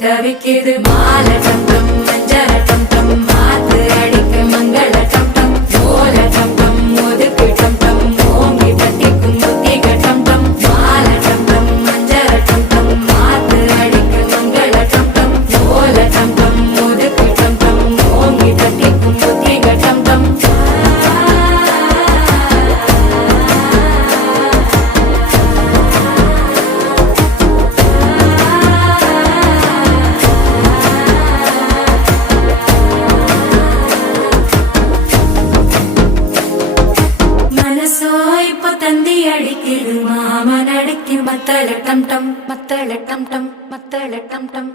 தவிக்குது மால டம் டம் மஞ்சள டம் டம் மாத்து அடிக்க மங்கள டம் டம் ஓல டம் டம் ஒதுக்கு டம் டம் ஓங்கி தட்டிக்கும் புத்திக டம் டம் மால டம் டம் மஞ்சள டம் டம் மாத்து அடிக்க மங்கள டம் டம் ஓல டம் டம் ஒதுக்கு டம் டம் ஓங்கி தட்டிக்கும் புத்திக டம் டம் தந்தி அடிக்குது மாமன் அடிக்கு மத்தள டம் டம் மத்தள டம் டம் மத்தள டம் டம்